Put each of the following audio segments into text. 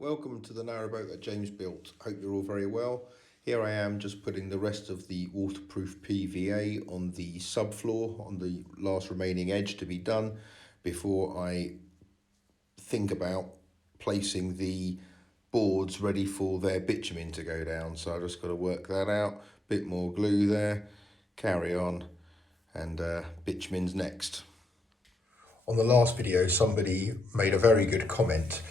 Welcome to the narrowboat that James built. Hope you're all very well. Here I am just putting the rest of the waterproof PVA on the subfloor, on the last remaining edge to be done before I think about placing the boards ready for their bitumen to go down. So I just got to work that out, bit more glue there, carry on, and bitumen's next. On the last video, somebody made a very good comment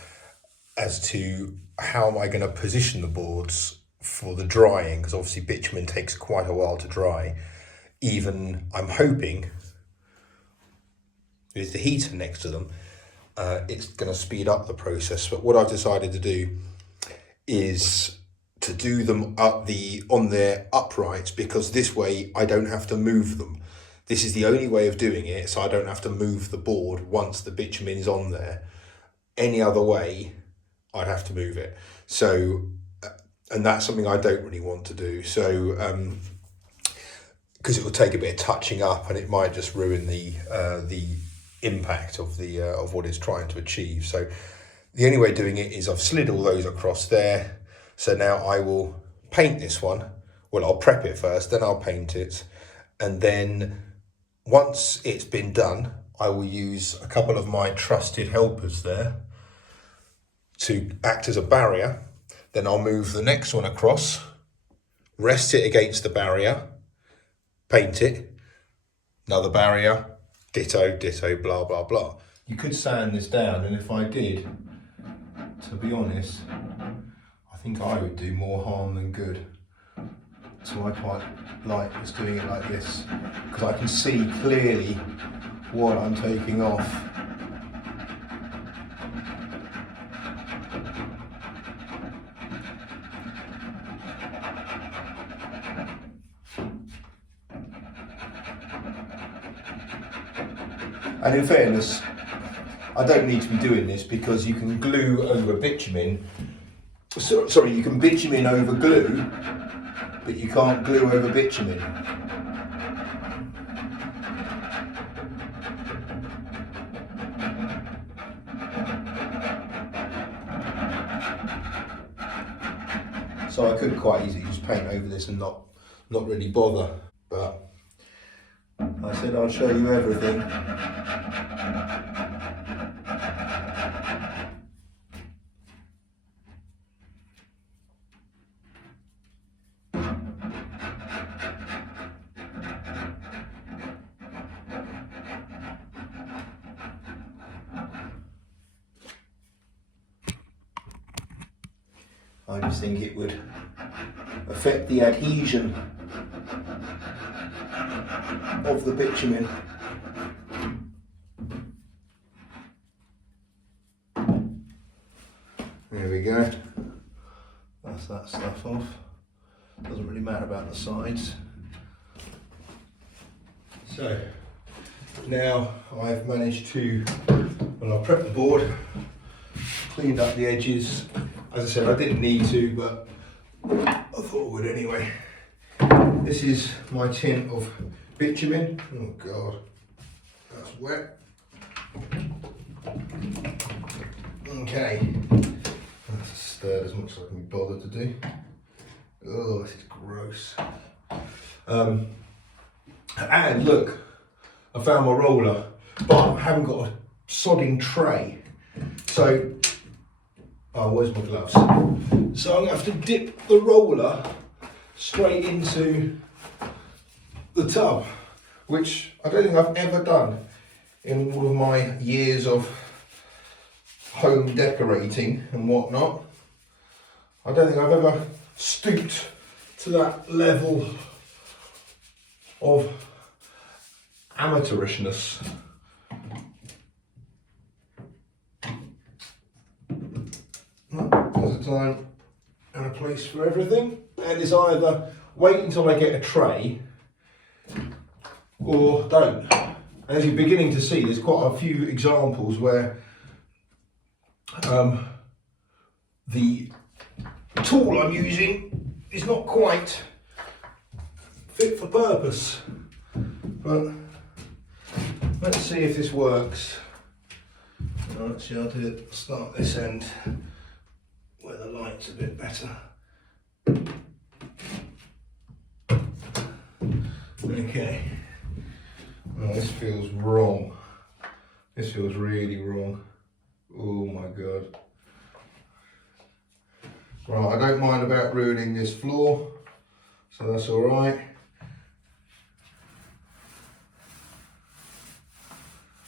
as to how am I going to position the boards for the drying, because obviously bitumen takes quite a while to dry. Even I'm hoping with the heater next to them, it's going to speed up the process. But what I've decided to do is to do them on their uprights, because this way I don't have to move them. This is the only way of doing it, so I don't have to move the board once the bitumen is on there. Any other way, I'd have to move it. So, and that's something I don't really want to do. So, because it will take a bit of touching up, and it might just ruin the impact of what it's trying to achieve. So, the only way of doing it is I've slid all those across there. So now I will paint this one. Well, I'll prep it first, then I'll paint it, and then once it's been done, I will use a couple of my trusted helpers there to act as a barrier. Then I'll move the next one across, rest it against the barrier, paint it, another barrier, ditto, ditto, blah, blah, blah. You could sand this down, and if I did, to be honest, I think I would do more harm than good. So I quite like just doing it like this, because I can see clearly what I'm taking off. And in fairness, I don't need to be doing this, because you can glue over bitumen. Sorry, you can bitumen over glue, but you can't glue over bitumen. So I could quite easily just paint over this and not really bother, but I said I'll show you everything. I just think it would affect the adhesion of the bitumen. There we go. That's that stuff off. Doesn't really matter about the sides. So now I've managed to, well, I've prepped the board, cleaned up the edges. As I said, I didn't need to, but I thought I would anyway. This is my tin of bitumen. Oh God, that's wet. Okay, that's stirred as much as I can be bothered to do. Oh, this is gross. And look, I found my roller, but I haven't got a sodding tray. So, oh, where's my gloves? So I'm gonna have to dip the roller straight into the tub, which I don't think I've ever done in all of my years of home decorating and whatnot. I don't think I've ever stooped to that level of amateurishness. There's a time and a place for everything, and it's either wait until I get a tray or don't. And as you're beginning to see, there's quite a few examples where the tool I'm using is not quite fit for purpose. But let's see if this works. Actually, I'll do it, start this end. where the light's a bit better. Okay. Oh, this feels wrong. This feels really wrong. Oh my God. Right, I don't mind about ruining this floor, so that's all right.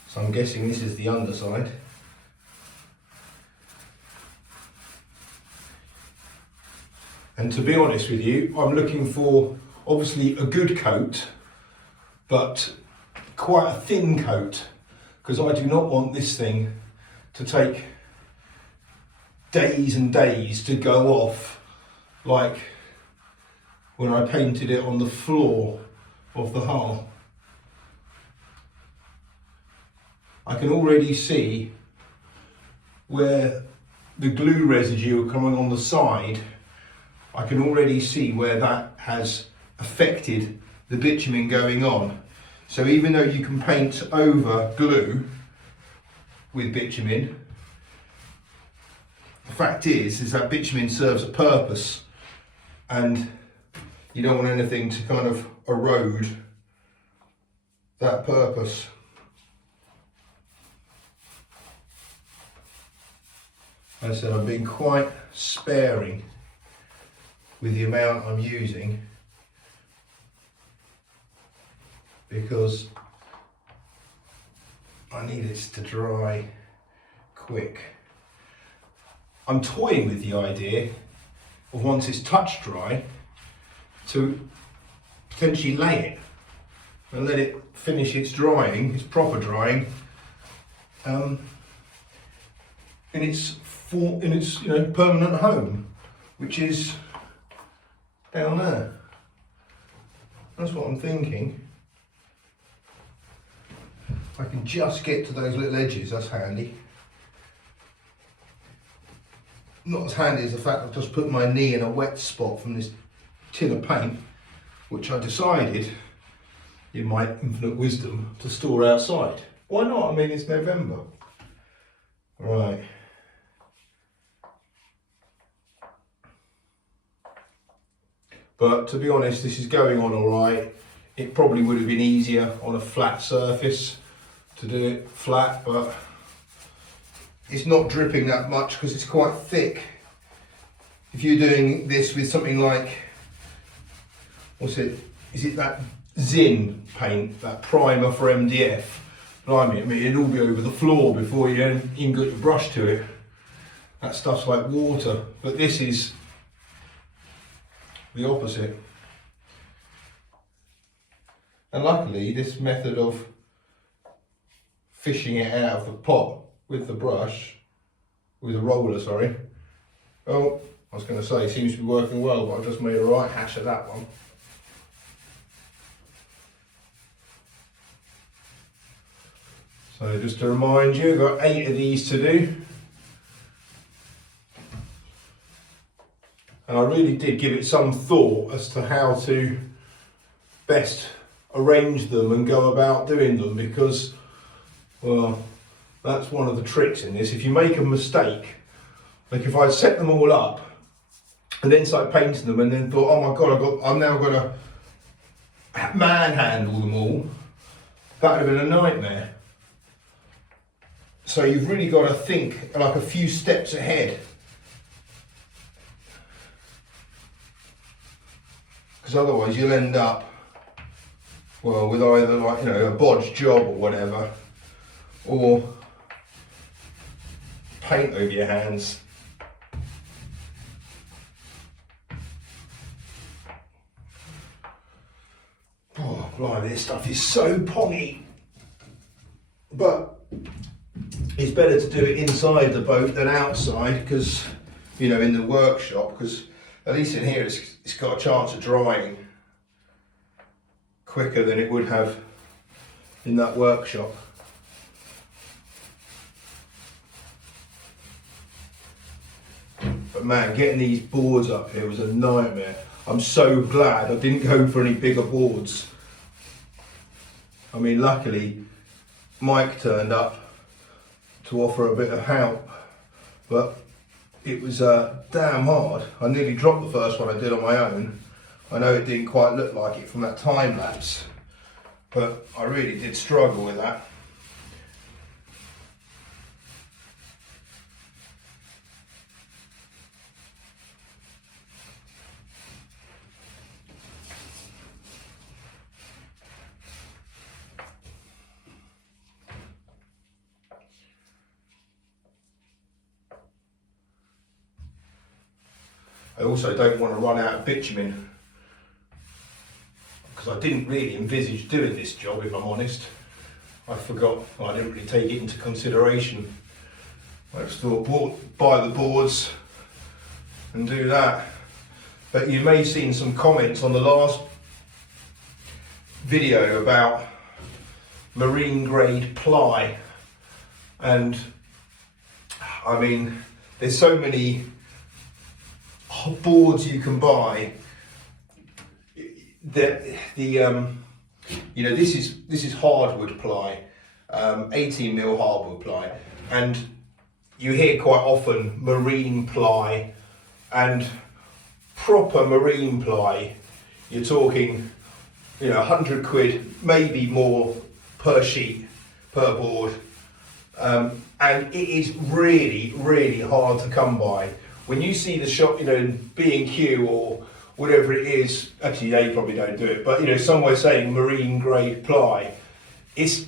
So I'm guessing this is the underside. And to be honest with you, I'm looking for obviously a good coat, but quite a thin coat, because I do not want this thing to take days and days to go off like when I painted it on the floor of the hull. I can already see where the glue residue coming on the side. I can already see where that has affected the bitumen going on. So even though you can paint over glue with bitumen, the fact is that bitumen serves a purpose, and you don't want anything to kind of erode that purpose. As I said, I've been quite sparing with the amount I'm using, because I need it to dry quick. I'm toying with the idea of, once it's touch dry, to potentially lay it and let it finish its drying, its proper drying, in its permanent home, which is down there. That's what I'm thinking. If I can just get to those little edges, that's handy. Not as handy as the fact I've just put my knee in a wet spot from this tin of paint, which I decided, in my infinite wisdom, to store outside. Why not? I mean, it's November. Right. But to be honest, this is going on all right. It probably would have been easier on a flat surface to do it flat, but it's not dripping that much because it's quite thick. If you're doing this with something like, is it that Zin paint, that primer for MDF? Blimey, I mean, it'd all be over the floor before you even got your brush to it. That stuff's like water, but this is the opposite. And luckily, this method of fishing it out of the pot with the brush, with a roller, sorry. Oh, I was going to say, seems to be working well, but I've just made a right hash of that one. So just to remind you, I've got 8 of these to do. And I really did give it some thought as to how to best arrange them and go about doing them, because, well, that's one of the tricks in this. If you make a mistake, like if I set them all up and then started painting them and then thought, oh my God, I'm now going to manhandle them all, that would have been a nightmare. So you've really got to think like a few steps ahead. Because otherwise you'll end up, well, with either like, a bodged job or whatever, or paint over your hands. Oh, blimey, this stuff is so pongy. But it's better to do it inside the boat than outside, because, in the workshop, because at least in here it's got a chance of drying quicker than it would have in that workshop. But man, getting these boards up here was a nightmare. I'm so glad I didn't go for any bigger boards. I mean, luckily Mike turned up to offer a bit of help, but it was damn hard. I nearly dropped the first one I did on my own. I know it didn't quite look like it from that time lapse, but I really did struggle with that. I also don't want to run out of bitumen, because I didn't really envisage doing this job, if I'm honest. I forgot, I didn't really take it into consideration. I just thought, buy the boards and do that. But you may have seen some comments on the last video about marine grade ply, and I mean, there's so many boards you can buy. You know, this is hardwood ply, 18mm hardwood ply, and you hear quite often marine ply, and proper marine ply, you're talking, you know, 100 quid, maybe more per sheet, per board, and it is really, really hard to come by. When you see the shop, you know, B&Q or whatever it is, actually they probably don't do it, but you know, somewhere saying marine grade ply, it's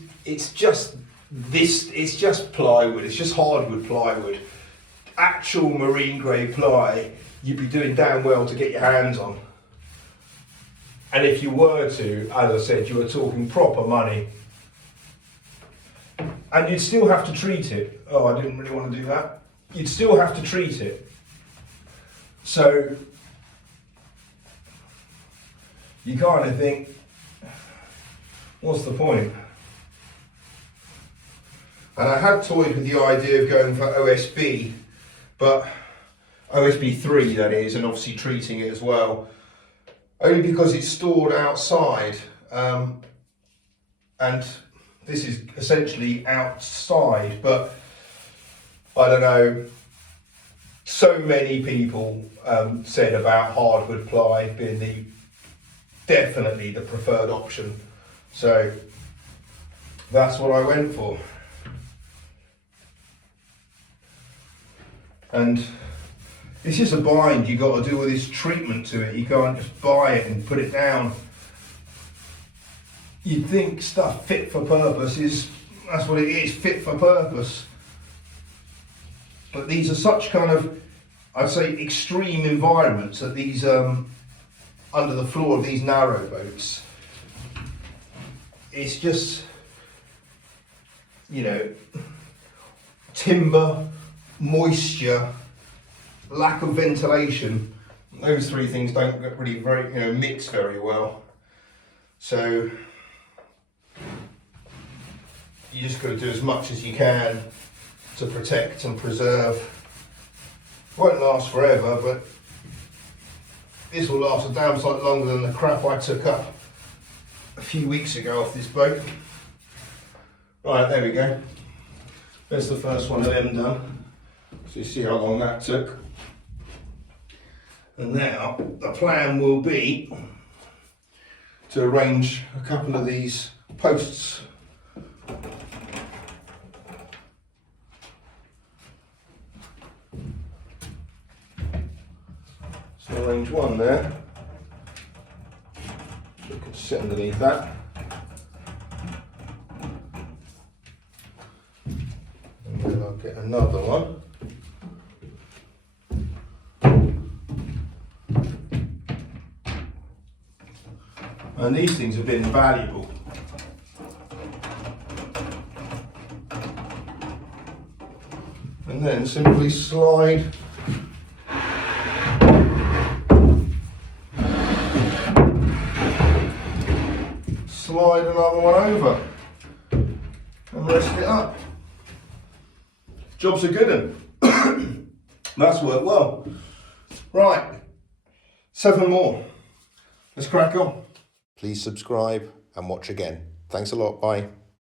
just this, it's just plywood, it's just hardwood plywood. Actual marine grade ply, you'd be doing damn well to get your hands on. And if you were to, as I said, you were talking proper money. And you'd still have to treat it. Oh, I didn't really want to do that. You'd still have to treat it. So you kind of think, what's the point? And I had toyed with the idea of going for OSB, but OSB 3 that is, and obviously treating it as well, only because it's stored outside, and this is essentially outside, but I don't know, so many people said about hardwood ply being definitely the preferred option, so that's what I went for. And it's just a bind, you got to do all this treatment to it, you can't just buy it and put it down. You'd think stuff fit for purpose is, that's what it is, fit for purpose. But these are such kind of, I'd say, extreme environments that these, under the floor of these narrowboats, it's just, you know, timber, moisture, lack of ventilation. Those three things don't really mix very well. So you just got to do as much as you can to protect and preserve. Won't last forever, but this will last a damn sight longer than the crap I took up a few weeks ago off this boat. Right, there we go. There's the first one of them done. So you see how long that took. And now the plan will be to arrange a couple of these posts. So arrange one there, so it can sit underneath that. And then I'll get another one. And these things have been valuable. And then simply slide another one over and rest it up. Job's a good one. That's worked well. Right, 7 more. Let's crack on. Please subscribe and watch again. Thanks a lot. Bye.